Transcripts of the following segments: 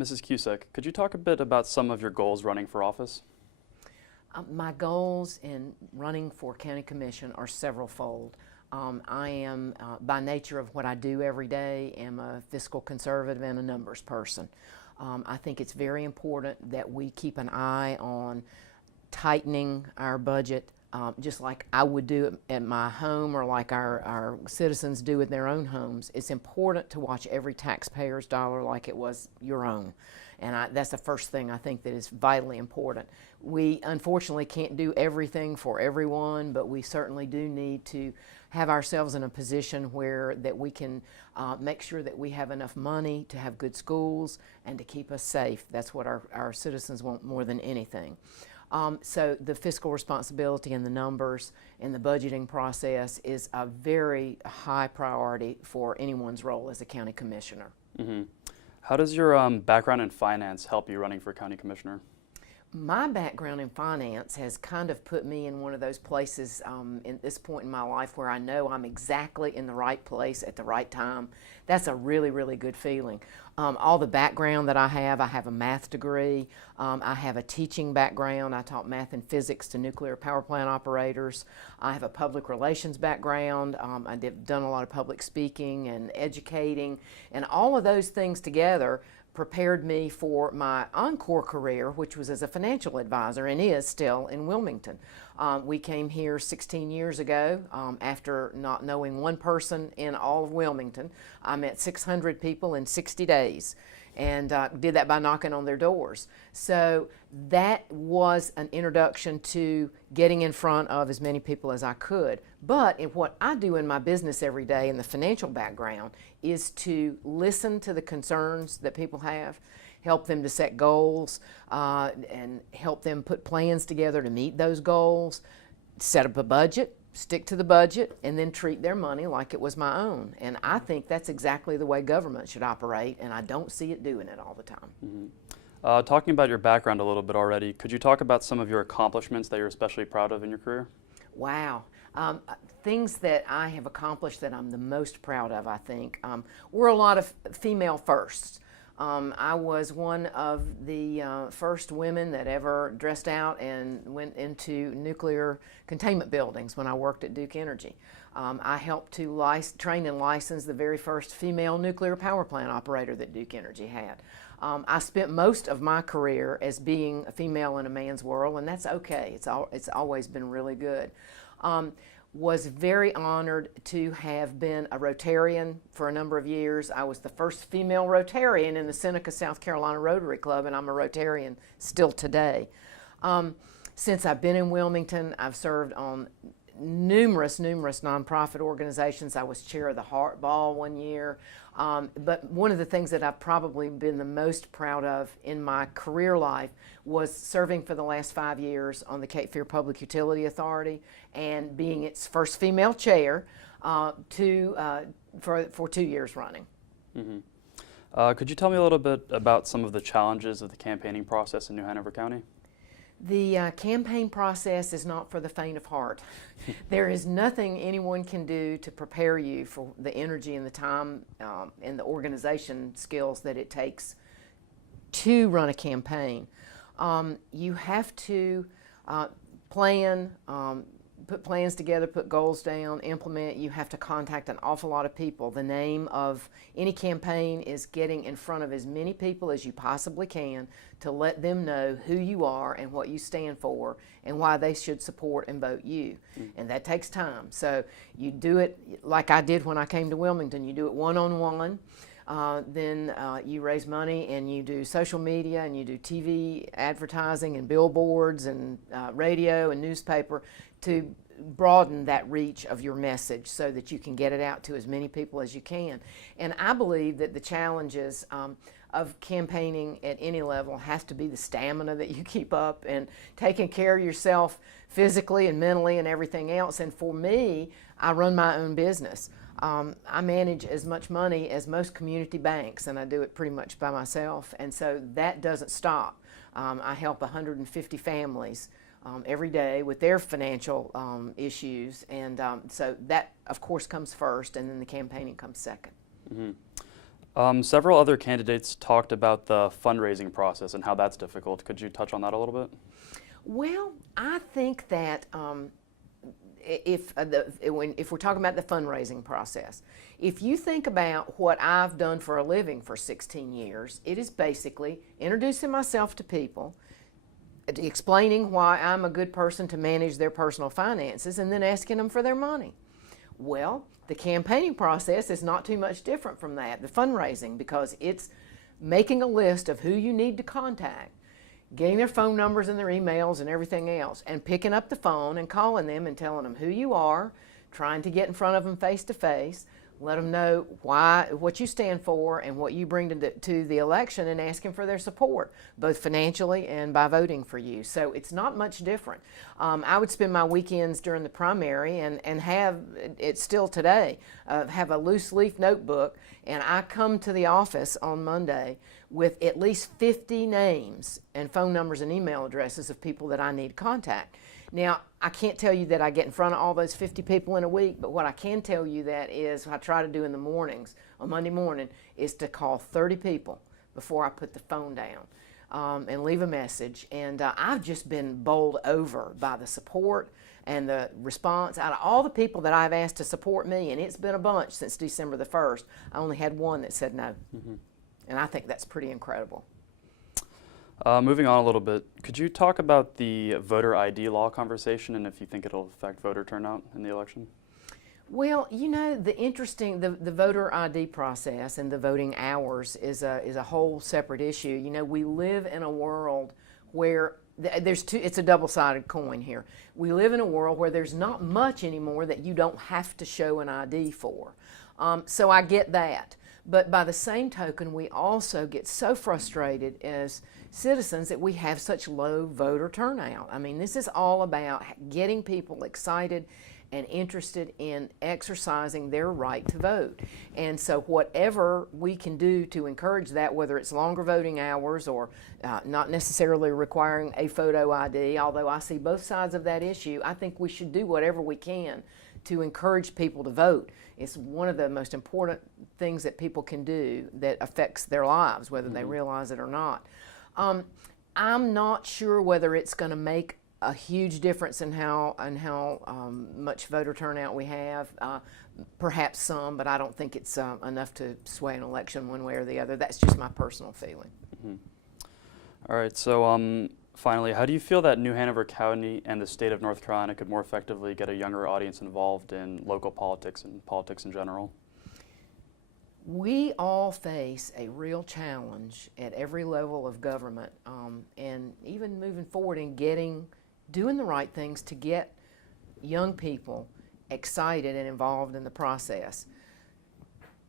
Mrs. Kusek, could you talk a bit about some of your goals running for office? My goals in running for county commission are several-fold. I am, by nature of what I do every day, am a fiscal conservative and a numbers person. I think it's very important that we keep an eye on tightening our budget, just like I would do at my home or like our citizens do in their own homes. It's important to watch every taxpayer's dollar like it was your own. And that's the first thing I think that is vitally important. We unfortunately can't do everything for everyone, but we certainly do need to have ourselves in a position where that we can make sure that we have enough money to have good schools and to keep us safe. That's what our citizens want more than anything. So the fiscal responsibility and the numbers and the budgeting process is a very high priority for anyone's role as a county commissioner. Mm-hmm. How does your background in finance help you running for county commissioner? My background in finance has kind of put me in one of those places at this point in my life where I know I'm exactly in the right place at the right time. That's a really, really good feeling. All the background that I have a math degree, I have a teaching background. I taught math and physics to nuclear power plant operators. I have a public relations background. I've done a lot of public speaking and educating, and all of those things together prepared me for my encore career, which was as a financial advisor and is still in Wilmington. We came here 16 years ago after not knowing one person in all of Wilmington. I met 600 people in 60 days and did that by knocking on their doors. So that was an introduction to getting in front of as many people as I could. But in what I do in my business every day in the financial background is to listen to the concerns that people have, help them to set goals, and help them put plans together to meet those goals, set up a budget, stick to the budget, and then treat their money like it was my own. And I think that's exactly the way government should operate, and I don't see it doing it all the time. Mm-hmm. Talking about your background a little bit already, could you talk about some of your accomplishments that you're especially proud of in your career? Wow. Things that I have accomplished that I'm the most proud of, I think, were a lot of female firsts. I was one of the first women that ever dressed out and went into nuclear containment buildings when I worked at Duke Energy. I helped to train and license the very first female nuclear power plant operator that Duke Energy had. I spent most of my career as being a female in a man's world, and that's okay. It's always been really good. Was very honored to have been a Rotarian for a number of years. I was the first female Rotarian in the Seneca, South Carolina Rotary Club, and I'm a Rotarian still today. Since I've been in Wilmington, I've served on numerous nonprofit organizations. I was chair of the Heart Ball one year. But one of the things that I've probably been the most proud of in my career life was serving for the last 5 years on the Cape Fear Public Utility Authority and being its first female chair for 2 years running. Mm-hmm. Could you tell me a little bit about some of the challenges of the campaigning process in New Hanover County? The campaign process is not for the faint of heart. There is nothing anyone can do to prepare you for the energy and the time and the organization skills that it takes to run a campaign. You have to plan, put plans together, put goals down, implement. You have to contact an awful lot of people. The name of any campaign is getting in front of as many people as you possibly can to let them know who you are and what you stand for and why they should support and vote you. And that takes time. So you do it like I did when I came to Wilmington. You do it one-on-one. Then you raise money and you do social media and you do TV advertising and billboards and radio and newspaper to broaden that reach of your message so that you can get it out to as many people as you can. And I believe that the challenges of campaigning at any level has to be the stamina that you keep up and taking care of yourself physically and mentally and everything else. And for me, I run my own business. I manage as much money as most community banks, and I do it pretty much by myself, and so that doesn't stop. I help 150 families every day with their financial issues, and so that, of course, comes first, and then the campaigning comes second. Mm-hmm. Several other candidates talked about the fundraising process and how that's difficult. Could you touch on that a little bit? Well, I think that if we're talking about the fundraising process, if you think about what I've done for a living for 16 years, it is basically introducing myself to people, explaining why I'm a good person to manage their personal finances, and then asking them for their money. Well, the campaigning process is not too much different from that, the fundraising, because it's making a list of who you need to contact, getting their phone numbers and their emails and everything else, and picking up the phone and calling them and telling them who you are, trying to get in front of them face to face, let them know what you stand for and what you bring to the election, and asking for their support, both financially and by voting for you. So it's not much different. I would spend my weekends during the primary and have, it's still today, have a loose leaf notebook, and I come to the office on Monday with at least 50 names and phone numbers and email addresses of people that I need to contact. Now, I can't tell you that I get in front of all those 50 people in a week, but what I can tell you that is what I try to do in the mornings, on Monday morning, is to call 30 people before I put the phone down and leave a message. And I've just been bowled over by the support and the response out of all the people that I've asked to support me, and it's been a bunch since December the 1st. I only had one that said no, and I think that's pretty incredible. Moving on a little bit, could you talk about the voter ID law conversation and if you think it'll affect voter turnout in the election? Well, you know, the voter ID process and the voting hours is a whole separate issue. You know, we live in a world where it's a double-sided coin here. We live in a world where there's not much anymore that you don't have to show an ID for. So I get that. But by the same token, we also get so frustrated as citizens that we have such low voter turnout. I mean, this is all about getting people excited and interested in exercising their right to vote. And so whatever we can do to encourage that, whether it's longer voting hours or not necessarily requiring a photo ID, although I see both sides of that issue, I think we should do whatever we can to encourage people to vote. It's one of the most important things that people can do that affects their lives, whether they realize it or not. I'm not sure whether it's going to make a huge difference in how much voter turnout we have. Perhaps some, but I don't think it's enough to sway an election one way or the other. That's just my personal feeling. All right, so finally, how do you feel that New Hanover County and the state of North Carolina could more effectively get a younger audience involved in local politics and politics in general? We all face a real challenge at every level of government, and even moving forward in doing the right things to get young people excited and involved in the process.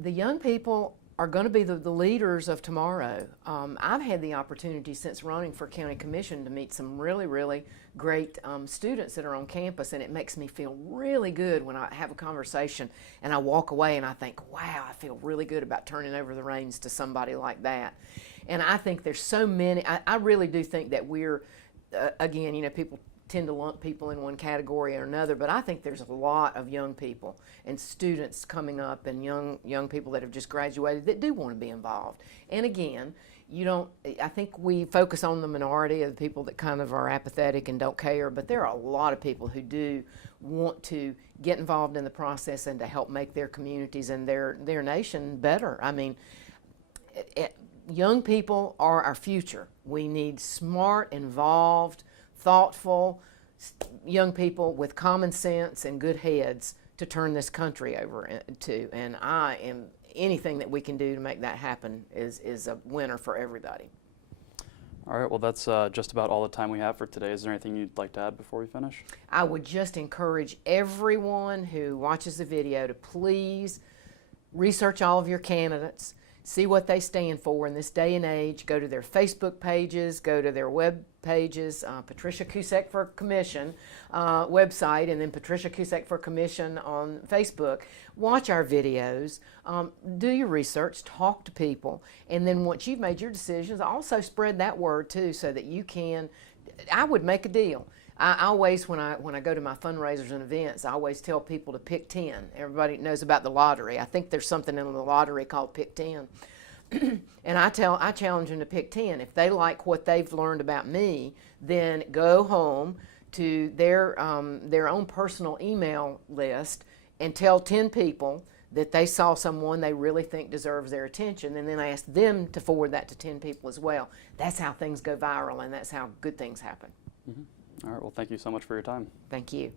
The young people are going to be the leaders of tomorrow. I've had the opportunity since running for county commission to meet some really, really great students that are on campus, and it makes me feel really good when I have a conversation and I walk away and I think, wow, I feel really good about turning over the reins to somebody like that. And I think there's so many, I really do think that we're, again, you know, people tend to lump people in one category or another, but I think there's a lot of young people and students coming up and young people that have just graduated that do want to be involved. And again, I think we focus on the minority of the people that kind of are apathetic and don't care, but there are a lot of people who do want to get involved in the process and to help make their communities and their nation better. I mean, young people are our future. We need smart, involved, thoughtful young people with common sense and good heads to turn this country over to. And anything that we can do to make that happen is a winner for everybody. All right, well, that's just about all the time we have for today. Is there anything you'd like to add before we finish? I would just encourage everyone who watches the video to please research all of your candidates, see what they stand for in this day and age, go to their Facebook pages, go to their web pages, Patricia Kusek for Commission website, and then Patricia Kusek for Commission on Facebook. Watch our videos, do your research, talk to people, and then once you've made your decisions, also spread that word too so that you can, I would make a deal. I always, when I go to my fundraisers and events, I always tell people to pick 10. Everybody knows about the lottery. I think there's something in the lottery called Pick 10. And I challenge them to pick 10. If they like what they've learned about me, then go home to their own personal email list and tell 10 people that they saw someone they really think deserves their attention, and then ask them to forward that to 10 people as well. That's how things go viral, and that's how good things happen. All right, well, thank you so much for your time. Thank you.